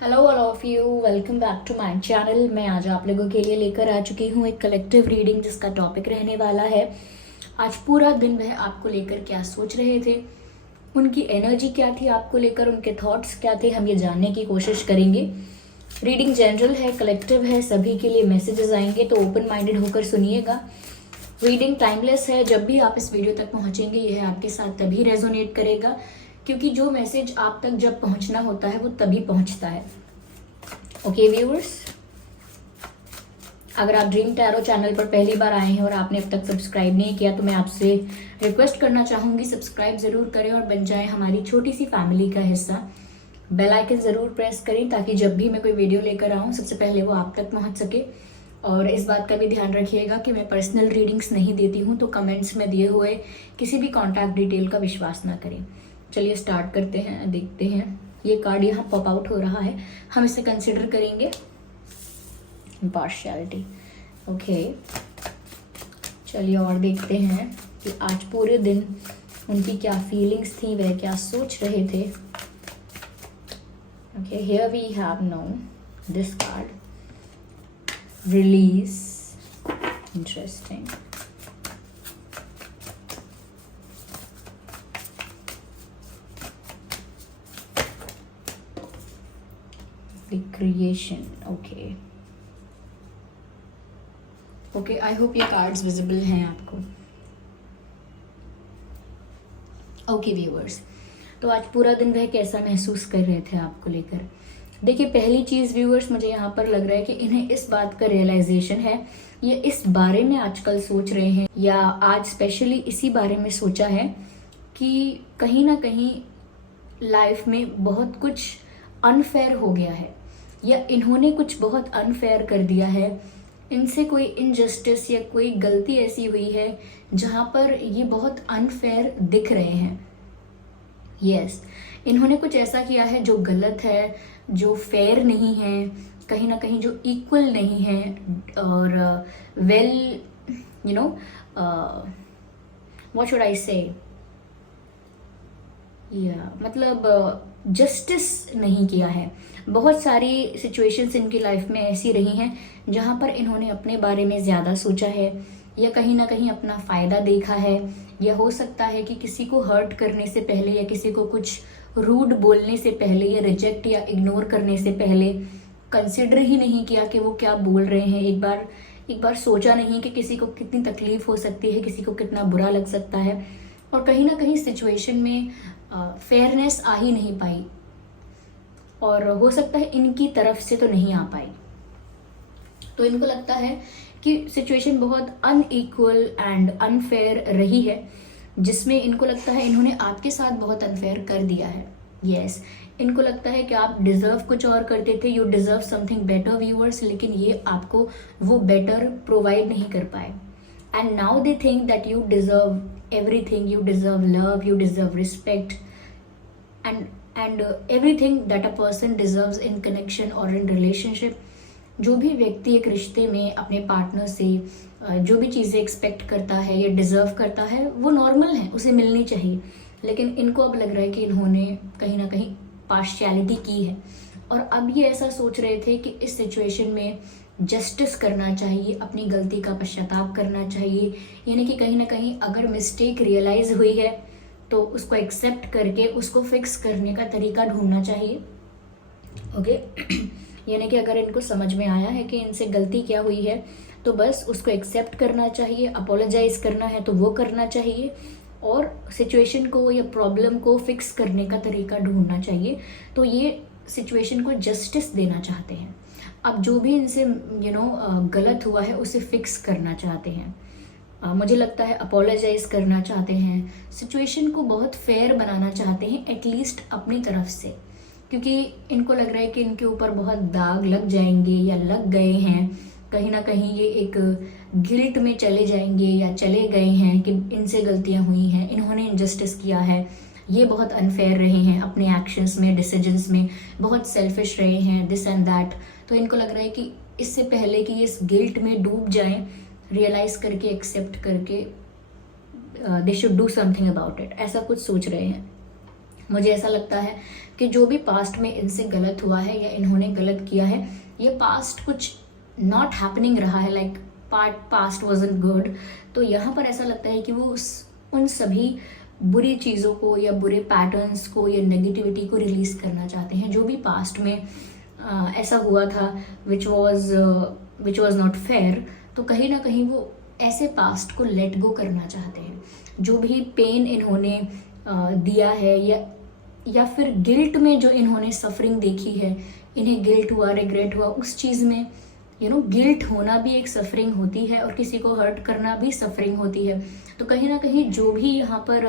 Hello all of you, welcome back to my channel. मैं आज आप लोगों के लिए लेकर आ चुकी हूँ एक कलेक्टिव रीडिंग जिसका टॉपिक रहने वाला है आज पूरा दिन वह आपको लेकर क्या सोच रहे थे, उनकी एनर्जी क्या थी आपको लेकर, उनके थॉट्स क्या थे, हम ये जानने की कोशिश करेंगे। रीडिंग जनरल है, कलेक्टिव है, सभी के लिए मैसेजेस आएंगे तो ओपन माइंडेड होकर सुनिएगा। रीडिंग टाइमलेस है, जब भी आप इस वीडियो तक पहुंचेंगे यह आपके साथ तभी रेजोनेट करेगा क्योंकि जो मैसेज आप तक जब पहुंचना होता है वो तभी पहुंचता है। ओके व्यूअर्स, अगर आप ड्रीम टैरो चैनल पर पहली बार आए हैं और आपने अब तक सब्सक्राइब नहीं किया तो मैं आपसे रिक्वेस्ट करना चाहूंगी सब्सक्राइब जरूर करें और बन जाएं हमारी छोटी सी फैमिली का हिस्सा। बेल आइकन जरूर प्रेस करें ताकि जब भी मैं कोई वीडियो लेकर आऊँ सबसे पहले वो आप तक पहुंच सके। और इस बात का भी ध्यान रखिएगा कि मैं पर्सनल रीडिंग्स नहीं देती हूँ तो कमेंट्स में दिए हुए किसी भी कॉन्टैक्ट डिटेल का विश्वास ना करें। चलिए स्टार्ट करते हैं, देखते हैं। ये कार्ड यहाँ पॉप आउट हो रहा है, हम इसे कंसिडर करेंगे इम्पार्शियलिटी। ओके, चलिए और देखते हैं कि आज पूरे दिन उनकी क्या फीलिंग्स थी, वह क्या सोच रहे थे। Okay, here we have no this card, release. Interesting. The creation. Okay. Okay, I hope ये कार्ड्स विजिबल हैं आपको। ओके व्यूअर्स, तो आज पूरा दिन वह कैसा महसूस कर रहे थे आपको लेकर। देखिए, पहली चीज़ व्यूअर्स, मुझे यहाँ पर लग रहा है कि इन्हें इस बात का रियलाइजेशन है, ये इस बारे में आजकल सोच रहे हैं या आज स्पेशली इसी बारे में सोचा है कि कहीं ना कहीं लाइफ में बहुत कुछ अनफेयर हो गया है या इन्होंने कुछ बहुत अनफेयर कर दिया है, इनसे कोई इनजस्टिस या कोई गलती ऐसी हुई है जहाँ पर ये बहुत अनफेयर दिख रहे हैं। यस, इन्होंने कुछ ऐसा किया है जो गलत है, जो फेयर नहीं है, कहीं ना कहीं जो इक्वल नहीं है और well you know what should I से, या मतलब जस्टिस नहीं किया है। बहुत सारी सिचुएशंस इनकी लाइफ में ऐसी रही हैं जहाँ पर इन्होंने अपने बारे में ज़्यादा सोचा है या कहीं ना कहीं अपना फ़ायदा देखा है, या हो सकता है कि किसी को हर्ट करने से पहले या किसी को कुछ रूड बोलने से पहले या रिजेक्ट या इग्नोर करने से पहले कंसिडर ही नहीं किया कि वो क्या बोल रहे हैं। एक बार सोचा नहीं कि किसी को कितनी तकलीफ हो सकती है, किसी को कितना बुरा लग सकता है, और कहीं ना कहीं सिचुएशन में फेयरनेस आ ही नहीं पाई और हो सकता है इनकी तरफ से तो नहीं आ पाई। तो इनको लगता है कि सिचुएशन बहुत अनइक्वल एंड अनफेयर रही है, जिसमें इनको लगता है इन्होंने आपके साथ बहुत अनफेयर कर दिया है। यस, इनको लगता है कि आप डिजर्व कुछ और करते थे, you deserve something better viewers, लेकिन ये आपको वो बेटर प्रोवाइड नहीं कर पाए। And now they think that you deserve everything, you deserve love, you deserve respect and everything that a person deserves in connection or in relationship। जो भी व्यक्ति एक रिश्ते में अपने पार्टनर से जो भी चीज़ें एक्सपेक्ट करता है या डिजर्व करता है वो नॉर्मल है, उसे मिलनी चाहिए, लेकिन इनको अब लग रहा है कि इन्होंने कहीं ना कहीं पार्शियलिटी की है और अब ये ऐसा सोच रहे थे कि इस सिचुएशन में जस्टिस करना चाहिए, अपनी गलती का पश्चाताप करना चाहिए, यानी कि कहीं ना कहीं अगर मिस्टेक रियलाइज हुई है तो उसको एक्सेप्ट करके उसको फिक्स करने का तरीका ढूंढना चाहिए। ओके यानी कि अगर इनको समझ में आया है कि इनसे गलती क्या हुई है तो बस उसको एक्सेप्ट करना चाहिए, अपोलोजाइज करना है तो वो करना चाहिए और सिचुएशन को या प्रॉब्लम को फिक्स करने का तरीका ढूंढना चाहिए। तो ये सिचुएशन को जस्टिस देना चाहते हैं। अब जो भी इनसे गलत हुआ है उसे फिक्स करना चाहते हैं, मुझे लगता है अपोलोजाइज करना चाहते हैं, सिचुएशन को बहुत फेयर बनाना चाहते हैं एटलीस्ट अपनी तरफ से, क्योंकि इनको लग रहा है कि इनके ऊपर बहुत दाग लग जाएंगे या लग गए हैं, कहीं ना कहीं ये एक गिल्ट में चले जाएंगे या चले गए हैं कि इनसे गलतियां हुई हैं, इन्होंने इनजस्टिस किया है, ये बहुत अनफेयर रहे हैं अपने एक्शंस में, डिसीजंस में, बहुत सेल्फिश रहे हैं, दिस एंड दैट। तो इनको लग रहा है कि इससे पहले कि ये इस गिल्ट में डूब जाएं, रियलाइज करके एक्सेप्ट करके they should do something about it, ऐसा कुछ सोच रहे हैं। मुझे ऐसा लगता है कि जो भी पास्ट में इनसे गलत हुआ है या इन्होंने गलत किया है, ये पास्ट कुछ नॉट हैपनिंग रहा है, लाइक पास्ट वाजंट गुड। तो यहाँ पर ऐसा लगता है कि वो उन सभी बुरी चीज़ों को या बुरे पैटर्न्स को या नेगेटिविटी को रिलीज करना चाहते हैं, जो भी पास्ट में ऐसा हुआ था विच वॉज नॉट फेयर। तो कहीं ना कहीं वो ऐसे पास्ट को लेट गो करना चाहते हैं। जो भी पेन इन्होंने दिया है या फिर गिल्ट में जो इन्होंने सफरिंग देखी है, इन्हें गिल्ट हुआ, रिग्रेट हुआ, उस चीज़ में गिल्ट होना भी एक सफरिंग होती है और किसी को हर्ट करना भी सफरिंग होती है। तो कहीं ना कहीं जो भी यहाँ पर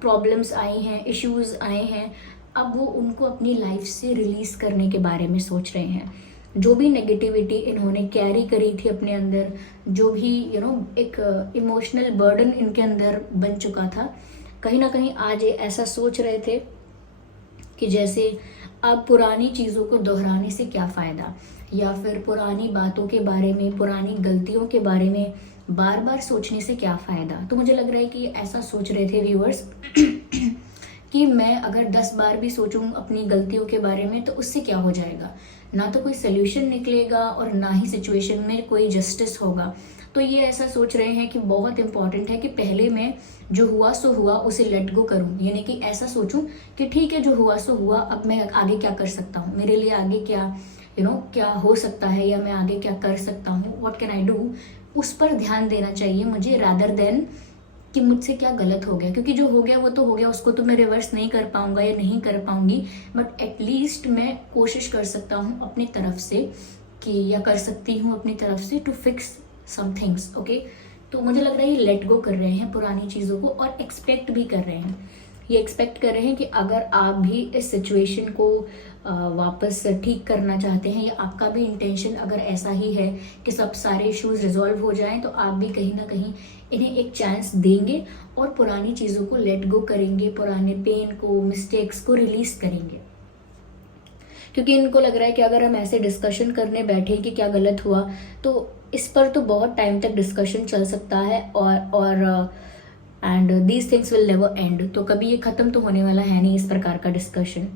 प्रॉब्लम्स आई हैं, इश्यूज आए हैं, अब वो उनको अपनी लाइफ से रिलीज करने के बारे में सोच रहे हैं। जो भी नेगेटिविटी इन्होंने कैरी करी थी अपने अंदर, जो भी एक इमोशनल बर्डन इनके अंदर बन चुका था, कहीं ना कहीं आज ये ऐसा सोच रहे थे कि जैसे अब पुरानी चीज़ों को दोहराने से क्या फ़ायदा, या फिर पुरानी बातों के बारे में, पुरानी गलतियों के बारे में बार बार सोचने से क्या फ़ायदा। तो मुझे लग रहा है कि ऐसा सोच रहे थे व्यूअर्स कि मैं अगर 10 बार भी सोचूं अपनी गलतियों के बारे में तो उससे क्या हो जाएगा, ना तो कोई सोल्यूशन निकलेगा और ना ही सिचुएशन में कोई जस्टिस होगा। तो ये ऐसा सोच रहे हैं कि बहुत इंपॉर्टेंट है कि पहले मैं जो हुआ सो हुआ उसे लेट गो करूं, यानी कि ऐसा सोचूं कि ठीक है जो हुआ सो हुआ, अब मैं आगे क्या कर सकता हूँ, मेरे लिए आगे क्या क्या हो सकता है, या मैं आगे क्या कर सकता हूँ, व्हाट कैन आई डू, उस पर ध्यान देना चाहिए मुझे, रादर देन कि मुझसे क्या गलत हो गया। क्योंकि जो हो गया वो तो हो गया, उसको तो मैं रिवर्स नहीं कर पाऊंगा या नहीं कर पाऊंगी, बट एटलीस्ट मैं कोशिश कर सकता हूँ अपनी तरफ से या कर सकती हूँ अपनी तरफ से to fix some things. Okay, तो मुझे लग रहा है ये लेट गो कर रहे हैं पुरानी चीज़ों को और एक्सपेक्ट भी कर रहे हैं। ये एक्सपेक्ट कर रहे हैं कि अगर आप भी इस सिचुएशन को वापस ठीक करना चाहते हैं, या आपका भी इंटेंशन अगर ऐसा ही है कि सब सारे इश्यूज रिजॉल्व हो जाएं, तो आप भी कहीं ना कहीं इन्हें एक चांस देंगे और पुरानी चीज़ों को लेट गो करेंगे, पुराने पेन को, मिस्टेक्स को रिलीज करेंगे। क्योंकि इनको लग रहा है कि अगर हम ऐसे डिस्कशन करने बैठे कि क्या गलत हुआ, तो इस पर तो बहुत टाइम तक डिस्कशन चल सकता है और and these things will never and. तो कभी ये खत्म तो होने वाला है नहीं इस प्रकार का डिस्कशन।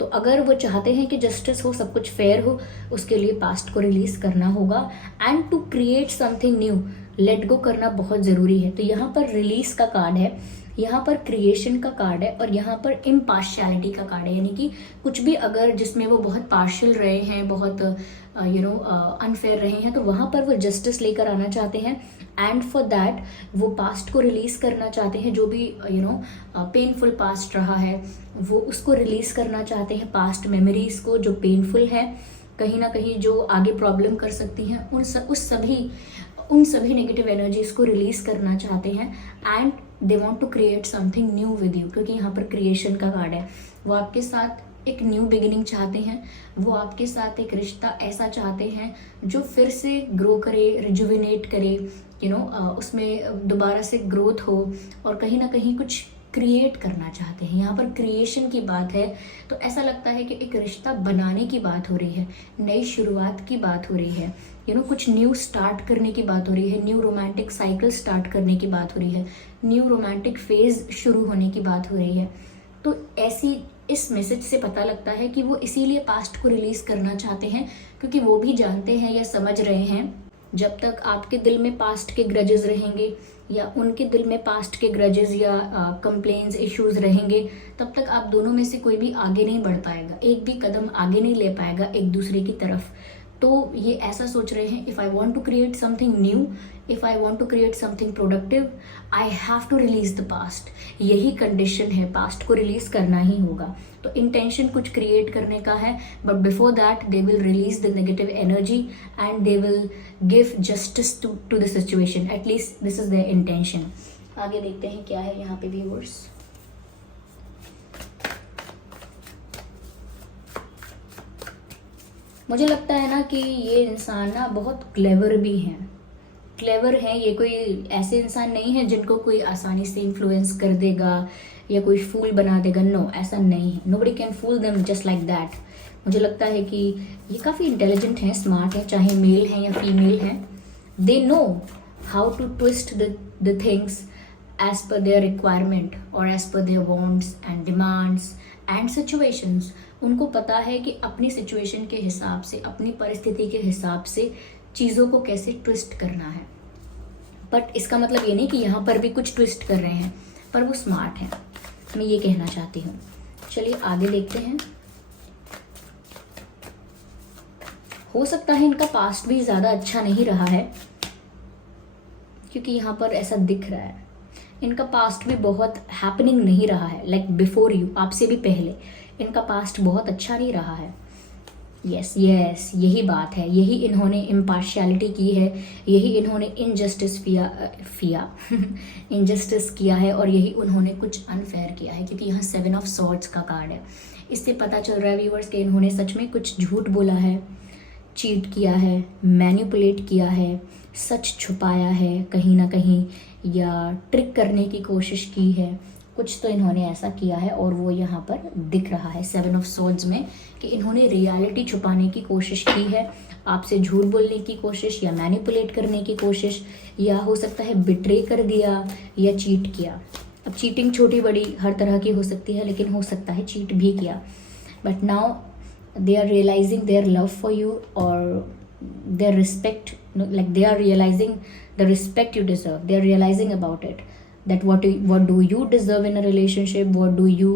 तो अगर वो चाहते हैं कि जस्टिस हो, सब कुछ फेयर हो, उसके लिए पास्ट को रिलीज करना होगा and to create something new, let go करना बहुत ज़रूरी है। तो यहाँ पर रिलीज का कार्ड है, यहाँ पर क्रिएशन का कार्ड है और यहाँ पर इम्पार्शियलिटी का कार्ड है। यानी कि कुछ भी अगर जिसमें वो बहुत पार्शियल रहे हैं, बहुत अनफेयर रहे हैं, तो वहाँ पर वो जस्टिस लेकर आना चाहते हैं एंड फॉर दैट वो पास्ट को रिलीज करना चाहते हैं। जो भी पेनफुल पास्ट रहा है वो उसको रिलीज करना चाहते हैं, पास्ट मेमोरीज को जो पेनफुल है, कहीं ना कहीं जो आगे प्रॉब्लम कर सकती हैं, उन सभी नेगेटिव एनर्जीज को रिलीज करना चाहते हैं and they want to create something new with you. क्योंकि यहाँ पर क्रिएशन का कार्ड है, वो आपके साथ एक न्यू बिगिनिंग चाहते हैं, वो आपके साथ एक रिश्ता ऐसा चाहते हैं जो फिर से ग्रो करे, रिजुविनेट करे, उसमें दोबारा से ग्रोथ हो और कहीं ना कहीं कुछ क्रिएट करना चाहते हैं। यहाँ पर क्रिएशन की बात है, तो ऐसा लगता है कि एक रिश्ता बनाने की बात हो रही है, नई शुरुआत की बात हो रही है, कुछ न्यू स्टार्ट करने की बात हो रही है, न्यू रोमांटिक साइकिल स्टार्ट करने की बात हो रही है, न्यू रोमांटिक फेज शुरू होने की बात हो रही है। तो ऐसी इस मैसेज से पता लगता है कि वो इसीलिए पास्ट को रिलीज करना चाहते हैं, क्योंकि वो भी जानते हैं या समझ रहे हैं जब तक आपके दिल में पास्ट के ग्रजेस रहेंगे या उनके दिल में पास्ट के ग्रजेस या कंप्लेन्स, इश्यूज रहेंगे, तब तक आप दोनों में से कोई भी आगे नहीं बढ़ पाएगा, एक भी कदम आगे नहीं ले पाएगा एक दूसरे की तरफ। तो ये ऐसा सोच रहे हैं, if I want to create something new, if I want to create something productive, I have to release the past. यही कंडीशन है, पास्ट को रिलीज करना ही होगा। तो इंटेंशन कुछ क्रिएट करने का है, but before that they will release the negative energy and they will give justice to the situation. At least this is their intention. आगे देखते हैं क्या है यहाँ पे व्यूअर्स। मुझे लगता है ना कि ये इंसान ना बहुत क्लेवर भी हैं, क्लेवर हैं। ये कोई ऐसे इंसान नहीं है जिनको कोई आसानी से इन्फ्लुएंस कर देगा या कोई फूल बना देगा। नो, ऐसा नहीं है। Nobody can fool them just like that. मुझे लगता है कि ये काफ़ी इंटेलिजेंट हैं, स्मार्ट हैं, चाहे मेल हैं या फीमेल हैं। They know how to twist the things as per their requirement और as per their wants and demands and situations. उनको पता है कि अपनी सिचुएशन के हिसाब से, अपनी परिस्थिति के हिसाब से चीज़ों को कैसे ट्विस्ट करना है। बट इसका मतलब ये नहीं कि यहाँ पर भी कुछ ट्विस्ट कर रहे हैं, पर वो स्मार्ट हैं, मैं ये कहना चाहती हूँ। चलिए आगे देखते हैं। हो सकता है इनका पास्ट भी ज़्यादा अच्छा नहीं रहा है, क्योंकि यहाँ पर ऐसा दिख रहा है इनका पास्ट भी बहुत हैपनिंग नहीं रहा है, लाइक बिफोर यू, आपसे भी पहले इनका पास्ट बहुत अच्छा नहीं रहा है। यस यही बात है, यही इन्होंने इम्पार्शियलिटी की है, यही इन्होंने इनजस्टिस इनजस्टिस किया है, और यही उन्होंने कुछ अनफेयर किया है, क्योंकि यहाँ 7 ऑफ सॉर्ड्स का कार्ड है। इससे पता चल रहा है व्यूअर्स कि इन्होंने सच में कुछ झूठ बोला है, चीट किया है, मैनिपुलेट किया है, सच छुपाया है कहीं ना कहीं, या ट्रिक करने की कोशिश की है। कुछ तो इन्होंने ऐसा किया है और वो यहाँ पर दिख रहा है 7 ऑफ सॉर्ड्स में, कि इन्होंने रियलिटी छुपाने की कोशिश की है, आपसे झूठ बोलने की कोशिश, या मैनिपुलेट करने की कोशिश, या हो सकता है बिट्रे कर दिया या चीट किया। अब चीटिंग छोटी बड़ी हर तरह की हो सकती है, लेकिन हो सकता है चीट भी किया। But now they are realizing their love for you or their respect, like they are realizing the respect you deserve. They are realizing about it, that what do you deserve in a relationship, what do you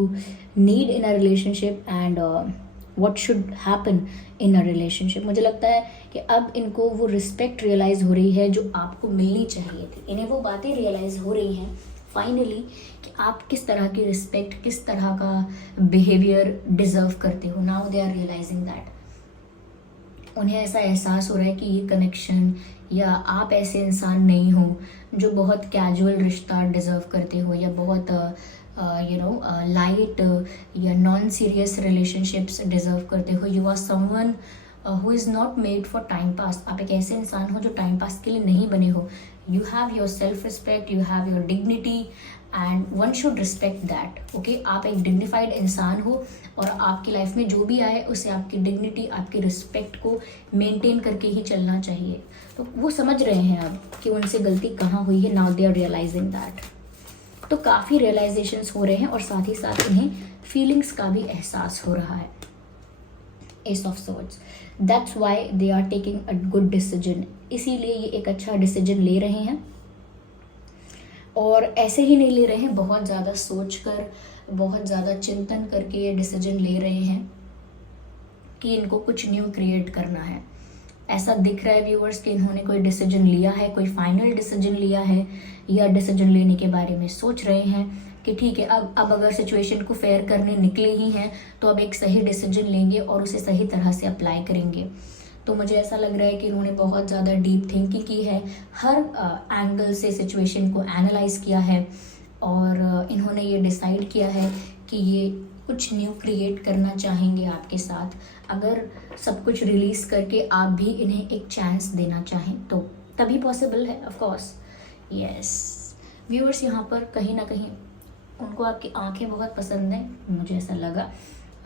need in a relationship, and what should happen in a relationship. मुझे लगता है कि अब इनको वो respect realise हो रही है जो आपको मिलनी चाहिए थी। इन्हें वो बातें रियलाइज़ हो रही हैं फाइनली कि आप किस तरह की रिस्पेक्ट, किस तरह का बिहेवियर डिज़र्व करते हो। Now they are realising that. उन्हें ऐसा एहसास हो रहा है कि ये कनेक्शन, या आप ऐसे इंसान नहीं हो जो बहुत कैजुअल रिश्ता डिज़र्व करते हो, या बहुत लाइट या नॉन सीरियस रिलेशनशिप्स डिज़र्व करते हो। You are someone who is not made for time pass. आप एक ऐसे इंसान हो जो टाइम पास के लिए नहीं बने हो। You have your self respect, you have your dignity, and one should respect that. Okay, आप एक डिग्निफाइड इंसान हो, और आपकी लाइफ में जो भी आए उसे आपकी डिग्निटी, आपकी रिस्पेक्ट को मेंटेन करके ही चलना चाहिए। तो वो समझ रहे हैं अब कि उनसे गलती कहाँ हुई है। Now they are realising that. तो काफ़ी रियलाइजेशंस हो रहे हैं, और साथ ही साथ इन्हें फीलिंग्स का भी एहसास हो रहा है। Ace of swords, that's why they are taking a good decision. इसीलिए ये एक अच्छा डिसीजन ले रहे हैं, और ऐसे ही नहीं ले रहे हैं, बहुत ज़्यादा सोच कर, बहुत ज़्यादा चिंतन करके ये डिसीजन ले रहे हैं कि इनको कुछ न्यू क्रिएट करना है। ऐसा दिख रहा है व्यूअर्स कि इन्होंने कोई डिसीजन लिया है, कोई फाइनल डिसीजन लिया है, या डिसीजन लेने के बारे में सोच रहे हैं कि ठीक है, अब अगर सिचुएशन को फेयर करने निकले ही हैं तो अब एक सही डिसीजन लेंगे और उसे सही तरह से अप्लाई करेंगे। तो मुझे ऐसा लग रहा है कि इन्होंने बहुत ज़्यादा डीप थिंकिंग की है, हर एंगल से सिचुएशन को एनालाइज किया है, और इन्होंने ये डिसाइड किया है कि ये कुछ न्यू क्रिएट करना चाहेंगे आपके साथ। अगर सब कुछ रिलीज़ करके आप भी इन्हें एक चांस देना चाहें तो तभी पॉसिबल है, ऑफ कोर्स। यस व्यूअर्स, यहाँ पर कहीं ना कहीं उनको आपकी आंखें बहुत पसंद हैं, मुझे ऐसा लगा।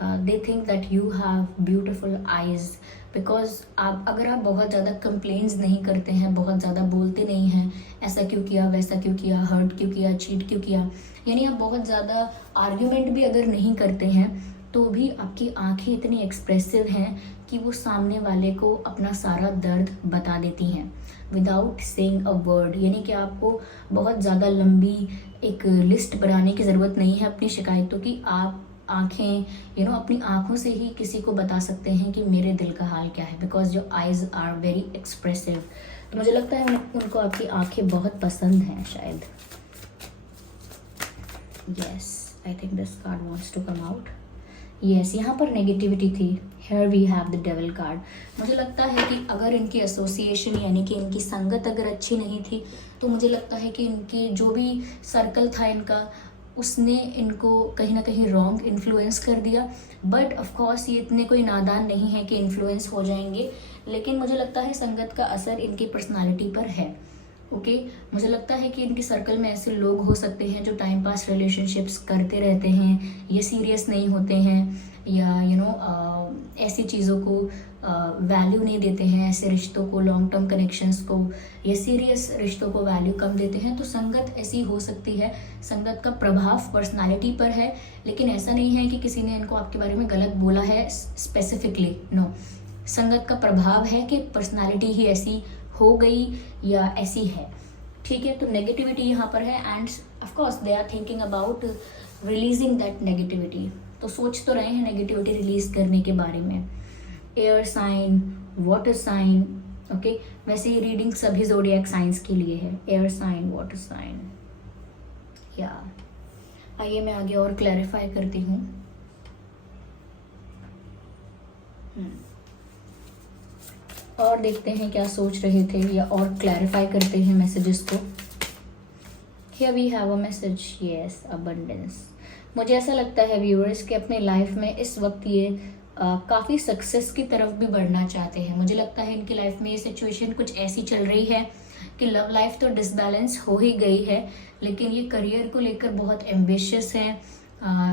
They think that you have beautiful eyes, because अगर आप बहुत ज़्यादा कंप्लेंट्स नहीं करते हैं, बहुत ज़्यादा बोलते नहीं हैं, ऐसा क्यों किया, वैसा क्यों किया, हर्ट क्यों किया, चीट क्यों किया, यानी आप बहुत ज़्यादा आर्ग्यूमेंट भी अगर नहीं करते हैं, तो भी आपकी आंखें इतनी एक्सप्रेसिव हैं कि वो सामने वाले को अपना सारा दर्द बता देती हैं विदाउट सेइंग अ वर्ड। यानी कि आपको बहुत ज़्यादा लंबी एक लिस्ट बनाने की ज़रूरत नहीं है अपनी शिकायतों की। आप आंखें अपनी आंखों से ही किसी को बता सकते हैं कि मेरे दिल का हाल क्या है, because your eyes are very expressive. तो मुझे लगता है उनको आपकी आंखें बहुत पसंद हैं शायद। Yes, I think this card wants to come out. Yes, यहाँ पर नेगेटिविटी थी, here we have the devil card. मुझे लगता है कि अगर इनकी एसोसिएशन यानी कि इनकी संगत अगर अच्छी नहीं थी, तो मुझे लगता है कि इनकी जो भी सर्कल था इनका, उसने इनको कहीं ना कहीं रॉन्ग इन्फ्लुएंस कर दिया। बट ऑफ कोर्स ये इतने कोई नादान नहीं है कि इन्फ्लुएंस हो जाएंगे, लेकिन मुझे लगता है संगत का असर इनकी पर्सनालिटी पर है। ओके, मुझे लगता है कि इनके सर्कल में ऐसे लोग हो सकते हैं जो टाइम पास रिलेशनशिप्स करते रहते हैं, ये सीरियस नहीं होते हैं, या ऐसी चीज़ों को वैल्यू नहीं देते हैं, ऐसे रिश्तों को, लॉन्ग टर्म कनेक्शंस को या सीरियस रिश्तों को वैल्यू कम देते हैं, तो संगत ऐसी हो सकती है। संगत का प्रभाव पर्सनालिटी पर है, लेकिन ऐसा नहीं है कि किसी ने इनको आपके बारे में गलत बोला है स्पेसिफिकली, नो। संगत का प्रभाव है कि पर्सनालिटी ही ऐसी हो गई या ऐसी है, ठीक है। तो नेगेटिविटी यहाँ पर है, and of course they are thinking about releasing that negativity. तो सोच तो रहे हैं नेगेटिविटी रिलीज करने के बारे में। Air sign, water sign, okay. वैसे ये रीडिंग सभी ज़ोडिएक साइंस के लिए है, एयर साइन, वाटर साइन, या। आइए मैं आगे और क्लैरिफाई करती हूँ। और देखते हैं क्या सोच रहे थे, या और क्लैरिफाई करते हैं मैसेजेस को। Here we have a message, yes, abundance। मुझे ऐसा लगता है व्यूअर्स कि अपने लाइफ में इस वक्त ये काफ़ी सक्सेस की तरफ भी बढ़ना चाहते हैं। मुझे लगता है इनकी लाइफ में ये सिचुएशन कुछ ऐसी चल रही है कि लव लाइफ तो डिसबैलेंस हो ही गई है, लेकिन ये करियर को लेकर बहुत एम्बिशियस हैं,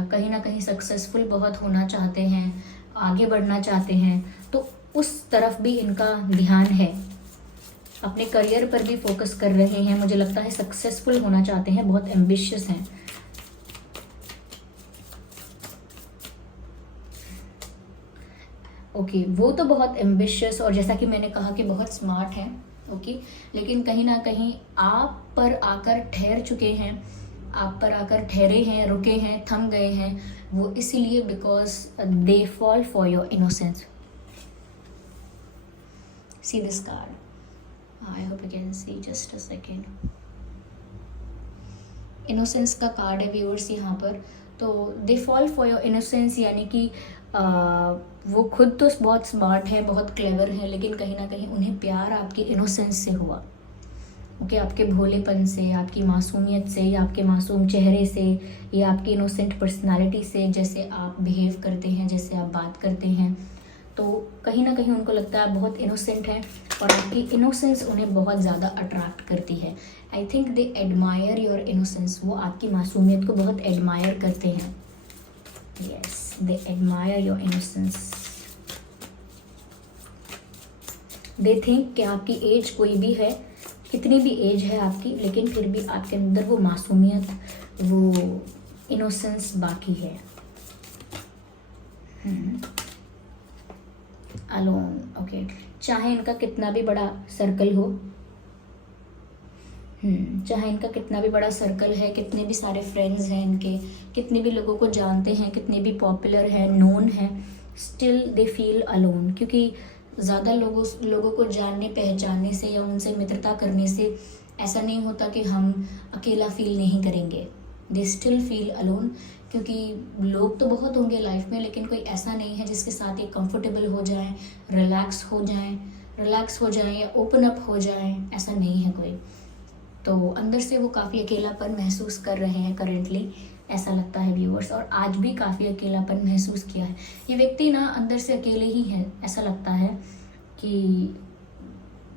कहीं ना कहीं सक्सेसफुल बहुत होना चाहते हैं, आगे बढ़ना चाहते हैं, तो उस तरफ भी इनका ध्यान है। अपने करियर पर भी फोकस कर रहे हैं, मुझे लगता है सक्सेसफुल होना चाहते हैं, बहुत एम्बिशियस हैं। ओके, वो तो बहुत एम्बिशियस और जैसा कि मैंने कहा कि बहुत स्मार्ट हैं, ओके। लेकिन कहीं ना कहीं आप पर आकर ठहर चुके हैं, आप पर आकर ठहरे हैं, रुके हैं, थम गए हैं, वो इसीलिए because they fall for your innocence. See this card, I hope you can see, just a second। Innocence का कार्ड है व्यूअर्स यहाँ पर। तो they fall for your innocence, यानी कि वो खुद तो बहुत स्मार्ट है, बहुत क्लेवर है, लेकिन कहीं ना कहीं उन्हें प्यार आपकी इनोसेंस से हुआ, ओके। आपके भोलेपन से, आपकी मासूमियत से, या आपके मासूम चेहरे से, या आपकी इनोसेंट पर्सनालिटी से, जैसे आप बिहेव करते हैं, जैसे आप बात करते हैं, तो कहीं ना कहीं उनको लगता है आप बहुत इनोसेंट हैं और आपकी इनोसेंस उन्हें बहुत ज़्यादा अट्रैक्ट करती है। I think they admire your innocence, वो आपकी मासूमियत को बहुत एडमायर करते हैं। Yes, they admire your innocence. They think कि आपकी एज कोई भी है, कितनी भी एज है आपकी, लेकिन फिर भी आपके अंदर वो मासूमियत, वो इनोसेंस बाकी है। Alone, okay. चाहे इनका कितना भी बड़ा सर्कल हो, चाहे इनका कितना भी बड़ा सर्कल है, कितने भी सारे फ्रेंड्स हैं इनके, कितने भी लोगों को जानते हैं, कितने भी पॉपुलर हैं, नोन हैं, स्टिल दे फील अलोन। क्योंकि ज़्यादा लोगों को जानने पहचानने से या उनसे मित्रता करने से ऐसा नहीं होता कि हम अकेला फील नहीं करेंगे। दे स्टिल फील अलोन, क्योंकि लोग तो बहुत होंगे लाइफ में, लेकिन कोई ऐसा नहीं है जिसके साथ ये कंफर्टेबल हो जाएं, रिलैक्स हो जाएं या ओपन अप हो जाएं, ऐसा नहीं है कोई। तो अंदर से वो काफ़ी अकेलापन महसूस कर रहे हैं करंटली, ऐसा लगता है व्यूअर्स। और आज भी काफ़ी अकेलापन महसूस किया है ये व्यक्ति ना, अंदर से अकेले ही है। ऐसा लगता है कि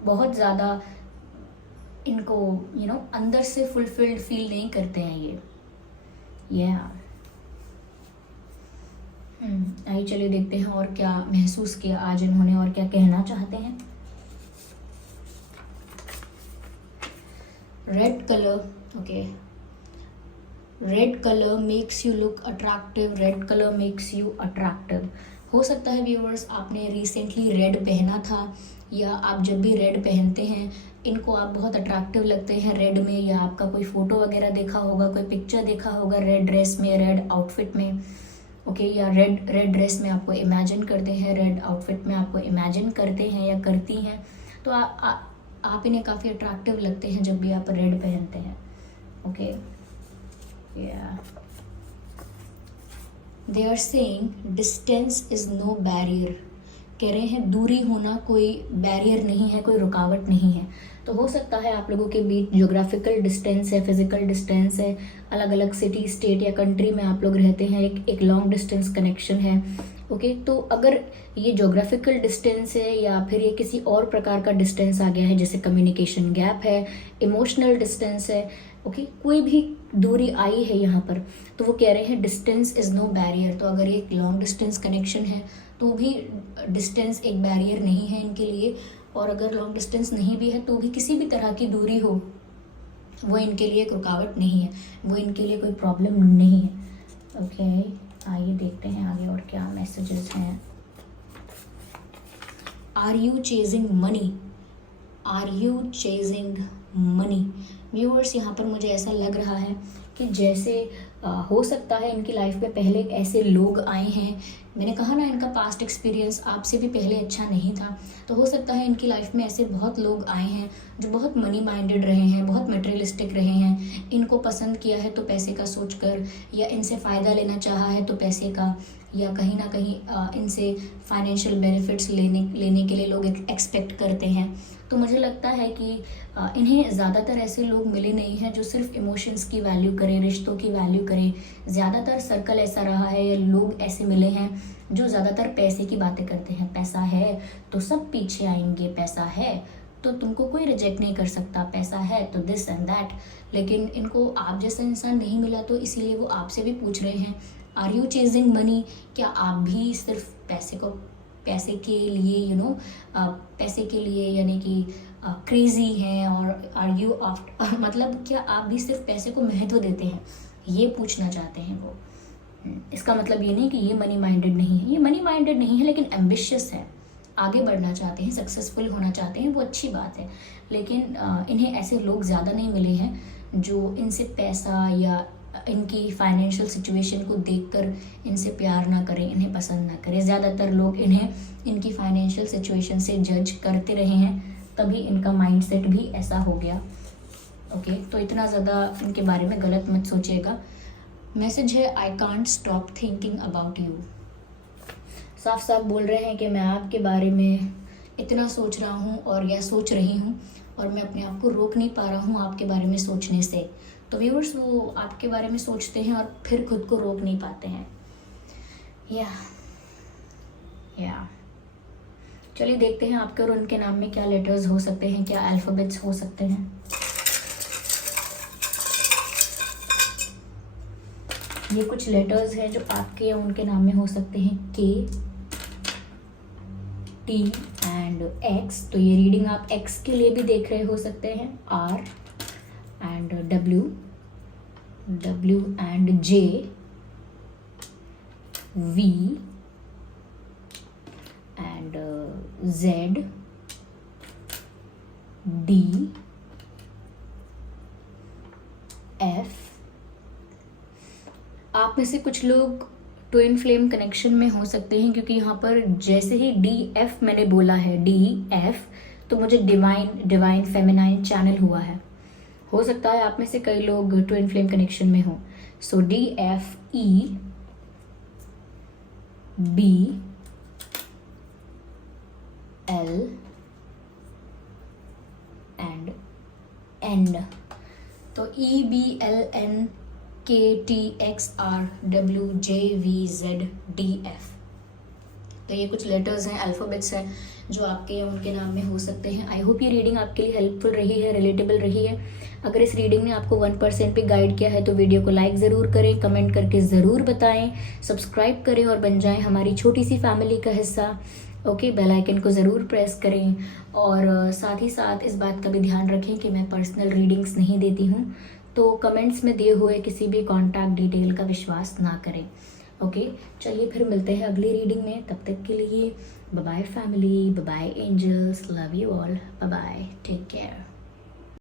बहुत ज़्यादा इनको अंदर से फुलफिल्ड फील नहीं करते हैं ये। आइए चलिए देखते हैं और क्या महसूस किया आज इन्होंने और क्या कहना चाहते हैं। Red colour, okay. Red colour makes you look attractive, red colour makes you attractive. हो सकता है व्यूअर्स आपने रिसेंटली रेड पहना था, या आप जब भी रेड पहनते हैं इनको आप बहुत अट्रैक्टिव लगते हैं रेड में, या आपका कोई फ़ोटो वगैरह देखा होगा, कोई पिक्चर देखा होगा रेड ड्रेस में, रेड आउटफिट में, ओके। या रेड ड्रेस में आपको इमेजिन करते हैं, रेड आउटफिट में आपको इमेजिन करते हैं या करती हैं, तो आप इन्हें काफ़ी अट्रैक्टिव लगते हैं जब भी आप रेड पहनते हैं, okay. They are saying distance is no barrier, कह रहे हैं दूरी होना कोई बैरियर नहीं है, कोई रुकावट नहीं है। तो हो सकता है आप लोगों के बीच ज्योग्राफिकल डिस्टेंस है, फिजिकल डिस्टेंस है, अलग अलग सिटी, स्टेट या कंट्री में आप लोग रहते हैं, एक लॉन्ग डिस्टेंस कनेक्शन है, ओके। तो अगर ये ज्योग्राफिकल डिस्टेंस है या फिर ये किसी और प्रकार का डिस्टेंस आ गया है, जैसे कम्युनिकेशन गैप है, इमोशनल डिस्टेंस है, ओके, कोई भी दूरी आई है यहाँ पर तो वो कह रहे हैं डिस्टेंस इज़ नो बैरियर। तो अगर एक लॉन्ग डिस्टेंस कनेक्शन है तो भी डिस्टेंस एक बैरियर नहीं है इनके लिए, और अगर लॉन्ग डिस्टेंस नहीं भी है तो भी किसी भी तरह की दूरी हो वो इनके लिए एक रुकावट नहीं है, वो इनके लिए कोई प्रॉब्लम नहीं है। ओके, आइए देखते हैं आगे और क्या मैसेजेस हैं। Are you chasing money? Are you chasing money? Viewers, यहाँ पर मुझे ऐसा लग रहा है कि जैसे हो सकता है इनकी लाइफ में पहले ऐसे लोग आए हैं, मैंने कहा ना इनका पास्ट एक्सपीरियंस आपसे भी पहले अच्छा नहीं था, तो हो सकता है इनकी लाइफ में ऐसे बहुत लोग आए हैं जो बहुत मनी माइंडेड रहे हैं, बहुत मटेरियलिस्टिक रहे हैं। इनको पसंद किया है तो पैसे का सोचकर, या इनसे फ़ायदा लेना चाहा है तो पैसे का, या कहीं ना कहीं इनसे फाइनेंशियल बेनिफिट्स लेने के लिए लोग एक्सपेक्ट करते हैं। तो मुझे लगता है कि इन्हें ज़्यादातर ऐसे लोग मिले नहीं हैं जो सिर्फ इमोशंस की वैल्यू करें, रिश्तों की वैल्यू करें। ज़्यादातर सर्कल ऐसा रहा है, या लोग ऐसे मिले हैं जो ज़्यादातर पैसे की बातें करते हैं। पैसा है तो सब पीछे आएंगे, पैसा है तो तुमको कोई रिजेक्ट नहीं कर सकता, पैसा है तो दिस एंड दैट। लेकिन इनको आप जैसा इंसान नहीं मिला तो इसीलिए वो आपसे भी पूछ रहे हैं, आर यू चेजिंग मनी? क्या आप भी सिर्फ पैसे के लिए पैसे के लिए यानी कि क्रेजी हैं, और आर यू आफ्टर मतलब क्या आप भी सिर्फ पैसे को महत्व देते हैं, ये पूछना चाहते हैं वो। इसका मतलब ये नहीं कि ये मनी माइंडेड नहीं है, ये मनी माइंडेड नहीं है लेकिन एम्बिशियस है, आगे बढ़ना चाहते हैं, सक्सेसफुल होना चाहते हैं, वो अच्छी बात है। लेकिन इन्हें ऐसे लोग ज़्यादा नहीं मिले हैं जो इनसे पैसा या इनकी फाइनेंशियल सिचुएशन को देखकर इनसे प्यार ना करें, इन्हें पसंद ना करें। ज़्यादातर लोग इन्हें इनकी फाइनेंशियल सिचुएशन से जज करते रहे हैं, तभी इनका माइंडसेट भी ऐसा हो गया। ओके, तो इतना ज़्यादा इनके बारे में गलत मत सोचिएगा। मैसेज है, I can't stop thinking about you. साफ साफ बोल रहे हैं कि मैं आपके बारे में इतना सोच रहा हूँ और या सोच रही हूँ, और मैं अपने आप को रोक नहीं पा रहा हूँ आपके बारे में सोचने से। तो व्यूअर्स, वो आपके बारे में सोचते हैं और फिर खुद को रोक नहीं पाते हैं। या चलिए देखते हैं आपके और उनके नाम में क्या लेटर्स हो सकते हैं, क्या अल्फ़ाबेट्स हो सकते हैं। ये कुछ लेटर्स हैं जो आपके या उनके नाम में हो सकते हैं, के, टी एंड एक्स। तो ये रीडिंग आप एक्स के लिए भी देख रहे हो सकते हैं, R and W, W and J, V and Z, D, F. आप में से कुछ लोग ट्विन फ्लेम कनेक्शन में हो सकते हैं, क्योंकि यहाँ पर जैसे ही डी एफ मैंने बोला है, डी एफ, तो मुझे डिवाइन फेमिनाइन चैनल हुआ है। हो सकता है आप में से कई लोग ट्विन फ्लेम कनेक्शन में हो। So D F E B L and N. तो ई बी एल एन के T X R W J V Z D F. तो ये कुछ लेटर्स हैं, अल्फ़ाबेट्स हैं जो आपके या उनके नाम में हो सकते हैं। आई होप ये रीडिंग आपके लिए हेल्पफुल रही है, रिलेटेबल रही है। अगर इस रीडिंग ने आपको 1% पे गाइड किया है तो वीडियो को लाइक ज़रूर करें, कमेंट करके ज़रूर बताएं, सब्सक्राइब करें और बन जाएं हमारी छोटी सी फैमिली का हिस्सा। ओके, बेल आइकन को ज़रूर प्रेस करें, और साथ ही साथ इस बात का भी ध्यान रखें कि मैं पर्सनल रीडिंग्स नहीं देती हूँ, तो कमेंट्स में दिए हुए किसी भी कॉन्टैक्ट डिटेल का विश्वास ना करें। ओके, चलिए फिर मिलते हैं अगली रीडिंग में। तब तक के लिए bye bye family, bye bye angels, love you all, bye bye, take care.